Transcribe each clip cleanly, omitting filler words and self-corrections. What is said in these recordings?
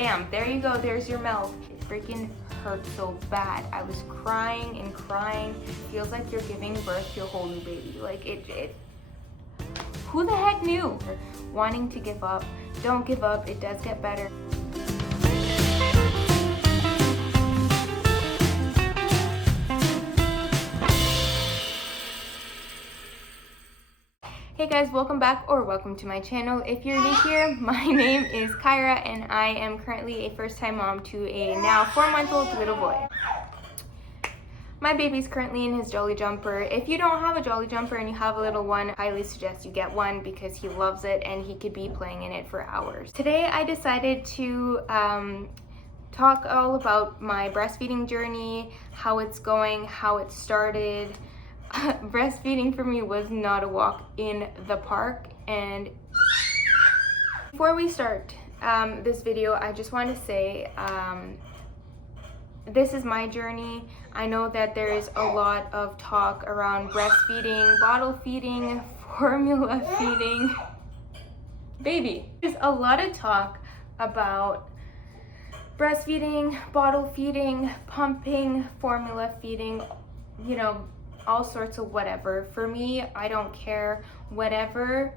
bam, there you go, there's your milk. It freaking hurt so bad. I was crying and crying. Feels like you're giving birth to a whole new baby. Like it who the heck knew? Wanting to give up, don't give up, it does get better. Hey guys, welcome back or welcome to my channel. If you're new here, my name is Kyra and I am currently a first-time mom to a now 4-month-old little boy. My baby's currently in his Jolly Jumper. If you don't have a Jolly Jumper and you have a little one, I highly suggest you get one because he loves it and he could be playing in it for hours. Today I decided to talk all about my breastfeeding journey, how it's going, how it started. Breastfeeding for me was not a walk in the park. And before we start this video, I just want to say this is my journey. I know that there is a lot of talk around breastfeeding, bottle feeding, formula feeding. Baby, there's a lot of talk about breastfeeding, bottle feeding, pumping, formula feeding, you know, all sorts of whatever. For me, I don't care. Whatever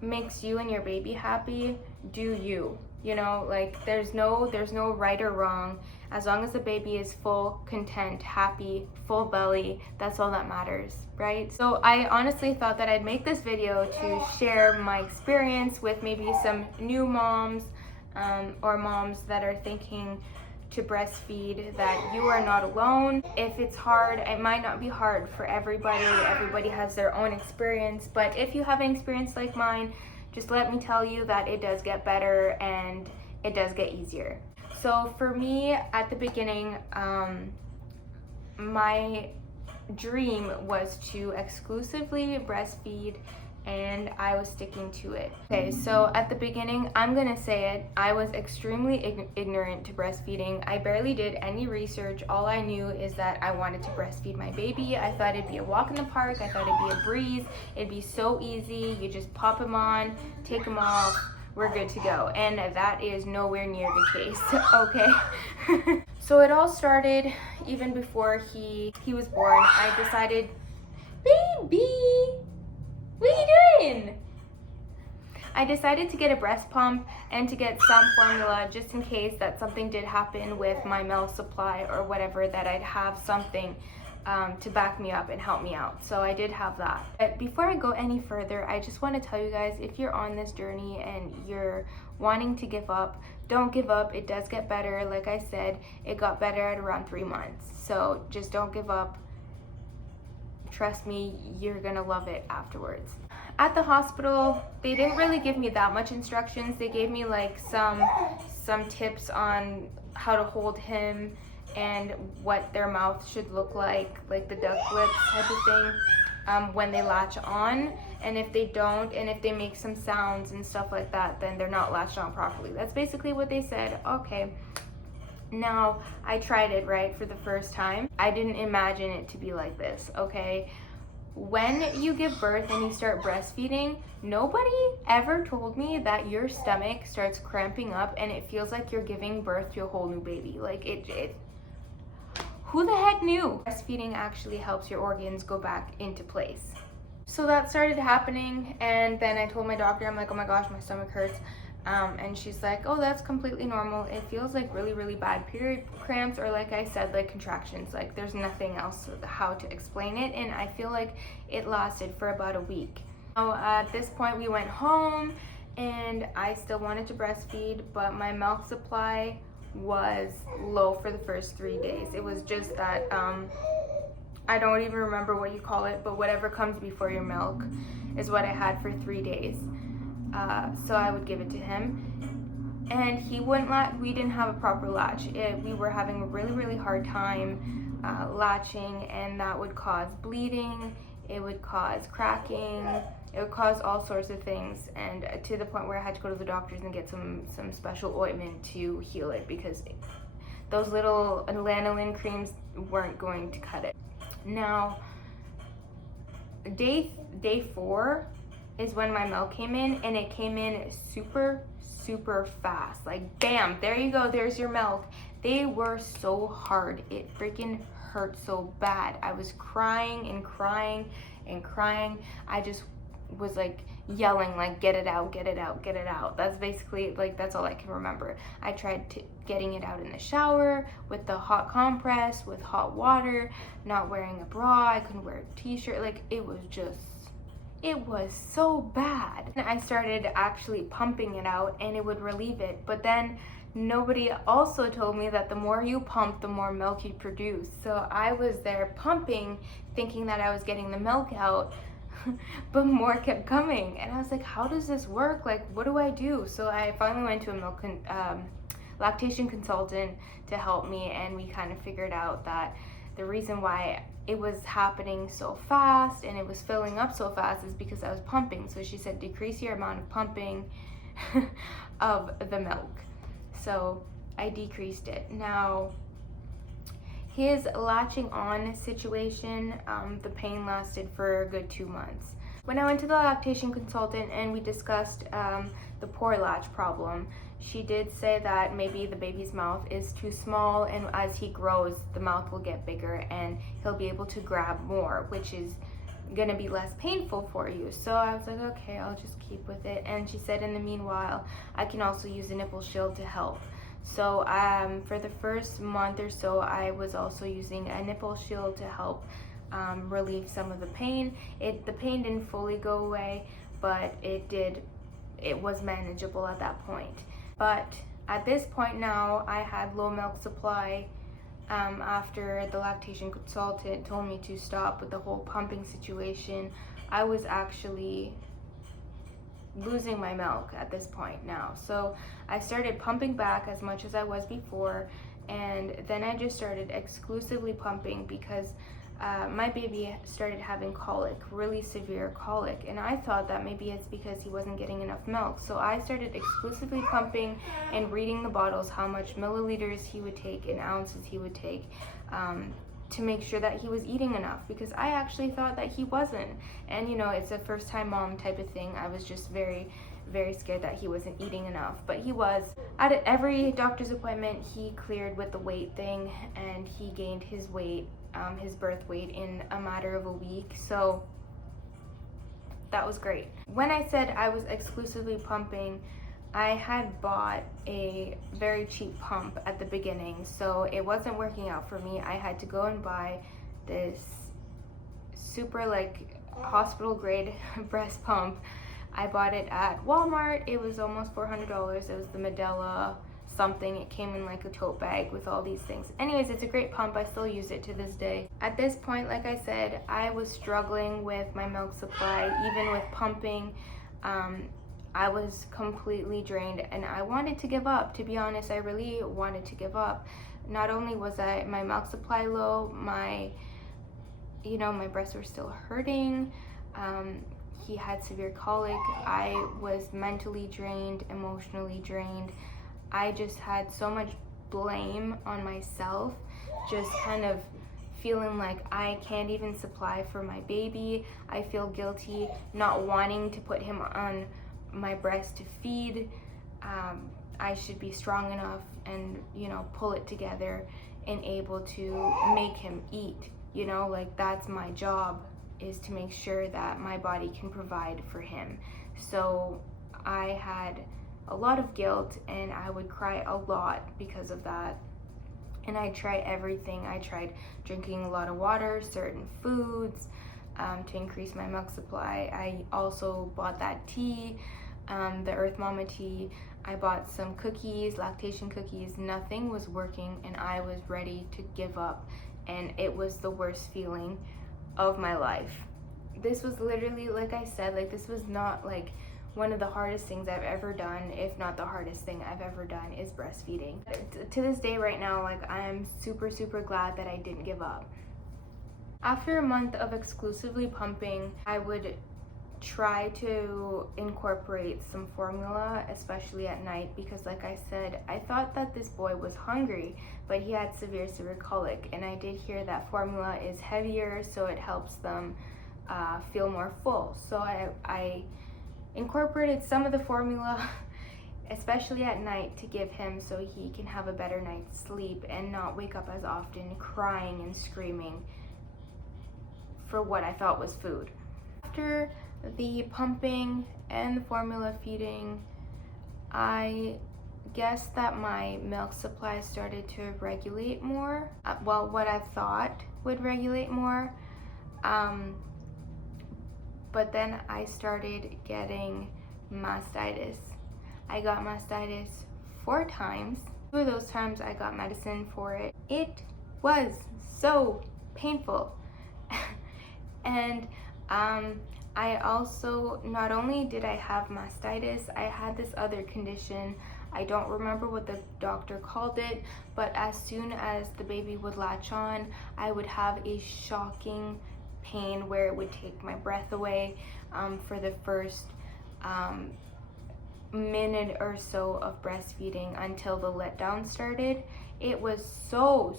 makes you and your baby happy, do you. You know, like there's no right or wrong. As long as the baby is full, content, happy, full belly, that's all that matters, right? So I honestly thought that I'd make this video to share my experience with maybe some new moms or moms that are thinking to breastfeed, that you are not alone. If it's hard, it might not be hard for everybody. Everybody has their own experience, but if you have an experience like mine, just let me tell you that it does get better and it does get easier. So for me, at the beginning, my dream was to exclusively breastfeed, and I was sticking to it. Okay, so at the beginning, I'm gonna say it, I was extremely ignorant to breastfeeding. I barely did any research. All I knew is that I wanted to breastfeed my baby. I thought it'd be a walk in the park. I thought it'd be a breeze. It'd be so easy. You just pop him on, take him off, we're good to go. And that is nowhere near the case, okay? So it all started even before he was born. I decided, baby, what are you doing? I decided to get a breast pump and to get some formula just in case that something did happen with my milk supply or whatever, that I'd have something to back me up and help me out. So I did have that. But before I go any further, I just want to tell you guys, if you're on this journey and you're wanting to give up, don't give up. It does get better. Like I said, it got better at around 3 months. So just don't give up. Trust me, you're gonna love it afterwards. At the hospital, they didn't really give me that much instructions. They gave me like some tips on how to hold him and what their mouth should look like the duck lips type of thing, when they latch on. And if they don't, and if they make some sounds and stuff like that, then they're not latched on properly. That's basically what they said. Okay. Now, I tried it, right, for the first time. I didn't imagine it to be like this, okay? When you give birth and you start breastfeeding, nobody ever told me that your stomach starts cramping up and it feels like you're giving birth to a whole new baby. Like, who the heck knew? Breastfeeding actually helps your organs go back into place. So that started happening, and then I told my doctor, I'm like, oh my gosh, my stomach hurts. And she's like, oh, that's completely normal. It feels like really, really bad period cramps, or like I said, like contractions. Like there's nothing else how to explain it. And I feel like it lasted for about a week. So at this point we went home and I still wanted to breastfeed, but my milk supply was low for the first 3 days. It was just that, I don't even remember what you call it, but whatever comes before your milk is what I had for 3 days. So I would give it to him, and he wouldn't we didn't have a proper latch. We were having a really, really hard time latching, and that would cause bleeding, it would cause cracking, it would cause all sorts of things, and to the point where I had to go to the doctors and get some special ointment to heal it, because those little lanolin creams weren't going to cut it. Now, day 4 is when my milk came in, and it came in super super fast. Like, bam, there you go, there's your milk. They were so hard. It freaking hurt so bad. I was crying and crying and crying. I just was like yelling, like, get it out, get it out, get it out. That's basically, like, that's all I can remember. I tried getting it out in the shower with the hot compress, with hot water, not wearing a bra. I couldn't wear a t-shirt. Like, it was so bad. And I started actually pumping it out and it would relieve it. But then nobody also told me that the more you pump, the more milk you produce. So I was there pumping, thinking that I was getting the milk out, but more kept coming. And I was like, how does this work? Like, what do I do? So I finally went to a lactation consultant to help me, and we kind of figured out that the reason why it was happening so fast and it was filling up so fast is because I was pumping. So she said, decrease your amount of pumping of the milk. So I decreased it. Now, his latching on situation, the pain lasted for a good 2 months. When I went to the lactation consultant and we discussed the poor latch problem, she did say that maybe the baby's mouth is too small, and as he grows, the mouth will get bigger and he'll be able to grab more, which is gonna be less painful for you. So I was like, okay, I'll just keep with it. And she said, in the meanwhile, I can also use a nipple shield to help. So for the first month or so, I was also using a nipple shield to help relieve some of the pain. The pain didn't fully go away, but it was manageable at that point. But at this point now, I had low milk supply after the lactation consultant told me to stop with the whole pumping situation. I was actually losing my milk at this point now. So I started pumping back as much as I was before, and then I just started exclusively pumping because my baby started having colic, really severe colic, and I thought that maybe it's because he wasn't getting enough milk. So I started exclusively pumping and reading the bottles how much milliliters he would take and ounces he would take to make sure that he was eating enough, because I actually thought that he wasn't. And you know, it's a first time mom type of thing. I was just very scared that he wasn't eating enough, but he was. At every doctor's appointment, he cleared with the weight thing, and he gained his weight, his birth weight, in a matter of a week. So that was great. When I said I was exclusively pumping, I had bought a very cheap pump at the beginning, so it wasn't working out for me. I had to go and buy this super hospital grade breast pump. I bought it at Walmart. It was almost $400. It was the Medela something. It came in like a tote bag with all these things. Anyways, it's a great pump. I still use it to this day. At this point, like I said, I was struggling with my milk supply, even with pumping. I was completely drained and I wanted to give up. To be honest, I really wanted to give up. Not only was my milk supply low, my breasts were still hurting. He had severe colic. I was mentally drained, emotionally drained. I just had so much blame on myself, just kind of feeling like I can't even supply for my baby. I feel guilty not wanting to put him on my breast to feed. I should be strong enough and pull it together and able to make him eat. That's my job, is to make sure that my body can provide for him. So I had a lot of guilt and I would cry a lot because of that. And I tried everything. I tried drinking a lot of water, certain foods, to increase my milk supply. I also bought that tea, the Earth Mama tea. I bought some cookies, lactation cookies. Nothing was working and I was ready to give up. And it was the worst feeling of my life. This was literally, like I said, this was not one of the hardest things I've ever done, if not the hardest thing I've ever done, is breastfeeding. To this day right now, I am super glad that I didn't give up. After a month of exclusively pumping, I would try to incorporate some formula, especially at night, because like I said, I thought that this boy was hungry, but he had severe colic, and I did hear that formula is heavier, so it helps them feel more full. So I incorporated some of the formula especially at night, to give him so he can have a better night's sleep and not wake up as often crying and screaming for what I thought was food. After the pumping and the formula feeding, I guess that my milk supply started to regulate more. Well, what I thought would regulate more. But then I started getting mastitis. I got mastitis 4 times. 2 of those times I got medicine for it. It was so painful. And I also, not only did I have mastitis, I had this other condition. I don't remember what the doctor called it, but as soon as the baby would latch on, I would have a shocking pain where it would take my breath away for the first minute or so of breastfeeding until the letdown started. It was so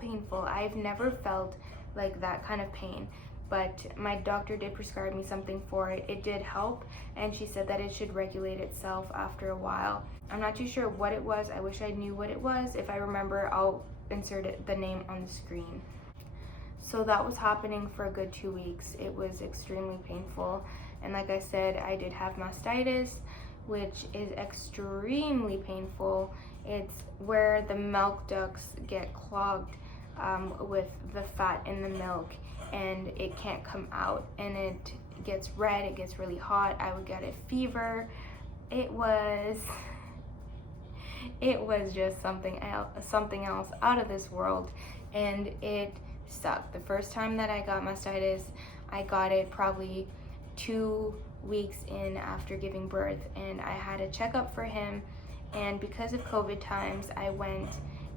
painful. I've never felt like that kind of pain, but my doctor did prescribe me something for it. It did help, and she said that it should regulate itself after a while. I'm not too sure what it was. I wish I knew what it was. If I remember, I'll insert the name on the screen. So that was happening for a good 2 weeks. It was extremely painful, and like I said, I did have mastitis, which is extremely painful. It's where the milk ducts get clogged with the fat in the milk, and it can't come out, and it gets red, it gets really hot. I would get a fever. It was just something else out of this world, and it sucked. The first time that I got mastitis, I got it probably 2 weeks in after giving birth, and I had a checkup for him, and because of COVID times, I went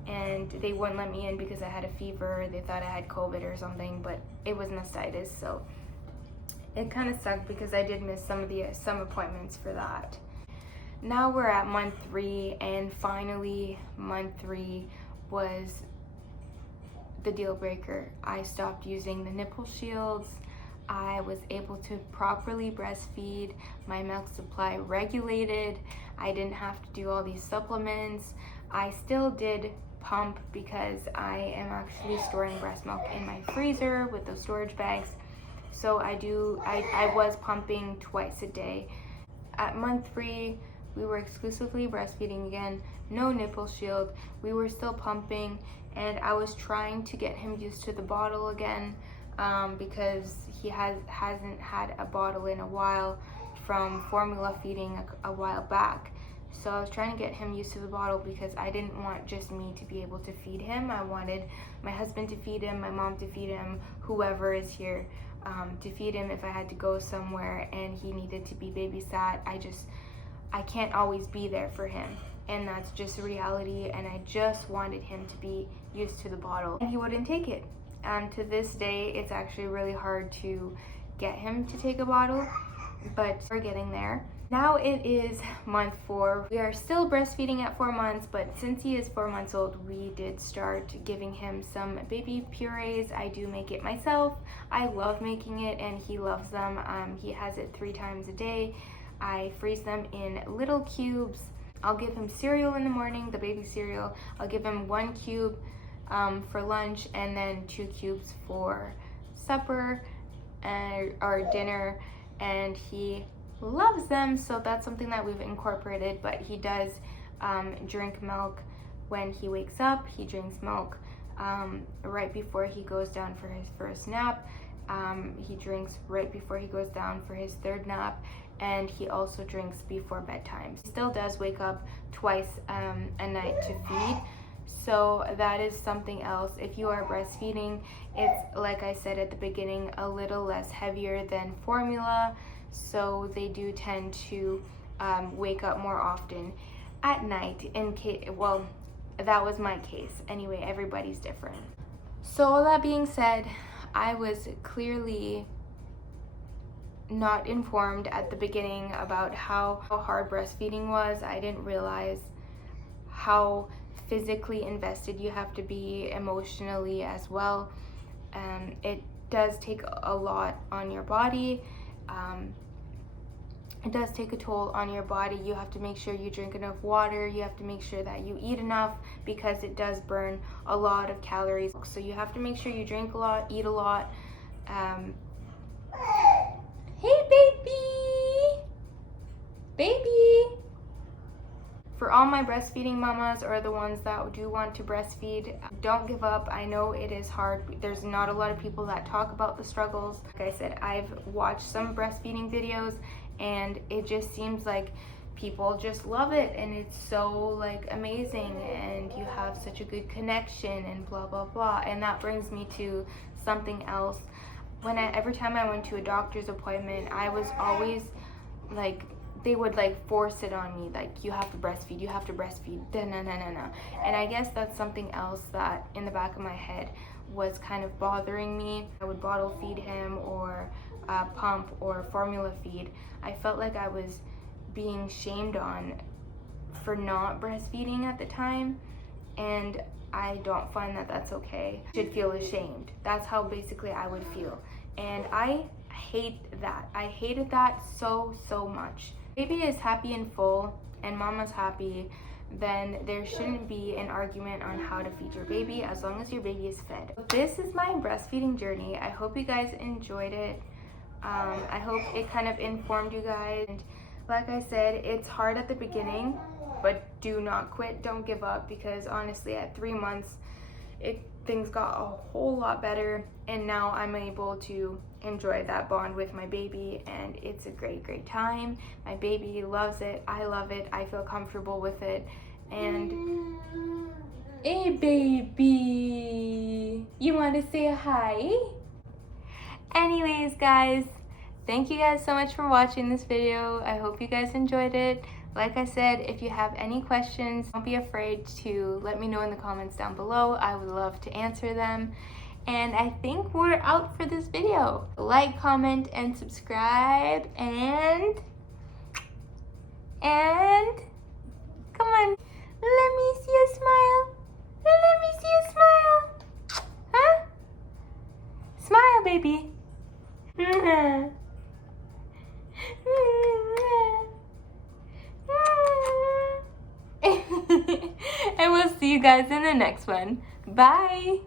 and they wouldn't let me in because I had a fever. They thought I had COVID or something, but it was mastitis, so it kind of sucked because I did miss some appointments for that. Now we're at month 3, and finally month 3 was the deal breaker. I stopped using the nipple shields. I was able to properly breastfeed. My milk supply regulated. I didn't have to do all these supplements. I still did pump because I am actually storing breast milk in my freezer with those storage bags. So I was pumping twice a day. At month 3, we were exclusively breastfeeding again, no nipple shield. We were still pumping, and I was trying to get him used to the bottle again because he hasn't had a bottle in a while from formula feeding a while back. So I was trying to get him used to the bottle because I didn't want just me to be able to feed him. I wanted my husband to feed him, my mom to feed him, whoever is here to feed him if I had to go somewhere and he needed to be babysat. I can't always be there for him, and that's just a reality, and I just wanted him to be used to the bottle, and he wouldn't take it. To this day, it's actually really hard to get him to take a bottle, but we're getting there. Now it is month 4. We are still breastfeeding at 4 months, but since he is 4 months old, we did start giving him some baby purees. I do make it myself. I love making it, and he loves them. He has it 3 times a day. I freeze them in little cubes. I'll give him cereal in the morning, the baby cereal. I'll give him 1 cube for lunch, and then 2 cubes for supper or dinner, and he loves them, so that's something that we've incorporated. But he does drink milk when he wakes up. He drinks milk right before he goes down for his first nap. He drinks right before he goes down for his 3rd nap, and he also drinks before bedtime. He still does wake up twice a night to feed, so that is something else. If you are breastfeeding, it's, like I said at the beginning, a little less heavier than formula, so they do tend to wake up more often at night. Well, that was my case. Anyway, everybody's different. So all that being said, I was clearly not informed at the beginning about how hard breastfeeding was. I didn't realize how physically invested you have to be, emotionally as well. It does take a lot on your body. it does take a toll on your body. You have to make sure you drink enough water. You have to make sure that you eat enough because it does burn a lot of calories. So you have to make sure you drink a lot, eat a lot. Hey, baby! Baby! For all my breastfeeding mamas or the ones that do want to breastfeed, don't give up. I know it is hard. There's not a lot of people that talk about the struggles. Like I said, I've watched some breastfeeding videos and it just seems like people just love it and it's so like amazing and you have such a good connection and blah blah blah. And that brings me to something else. Every time I went to a doctor's appointment, I was always like, they would like force it on me, like, you have to breastfeed, you have to breastfeed, no. And I guess that's something else that in the back of my head was kind of bothering me. I would bottle feed him or pump or formula feed. I felt like I was being shamed on for not breastfeeding at the time, and I don't find that that's okay. I should feel ashamed. That's how basically I would feel. And I hate that. I hated that so much. Baby is happy and full and mama's happy, then there shouldn't be an argument on how to feed your baby as long as your baby is fed. This is my breastfeeding journey. I hope you guys enjoyed it. I hope it kind of informed you guys. And like I said, it's hard at the beginning, but do not quit, don't give up, because honestly at 3 months things got a whole lot better, and now I'm able to enjoy that bond with my baby, and it's a great time. My baby loves it, I love it, I feel comfortable with it. And hey baby, you want to say hi? Anyways guys, thank you guys so much for watching this video. I hope you guys enjoyed it. Like I said, if you have any questions, don't be afraid to let me know in the comments down below. I would love to answer them. And I think we're out for this video. Like, comment, and subscribe, and come on, let me see a smile. Let me see a smile. Huh? Smile, baby. And we'll see you guys in the next one. Bye.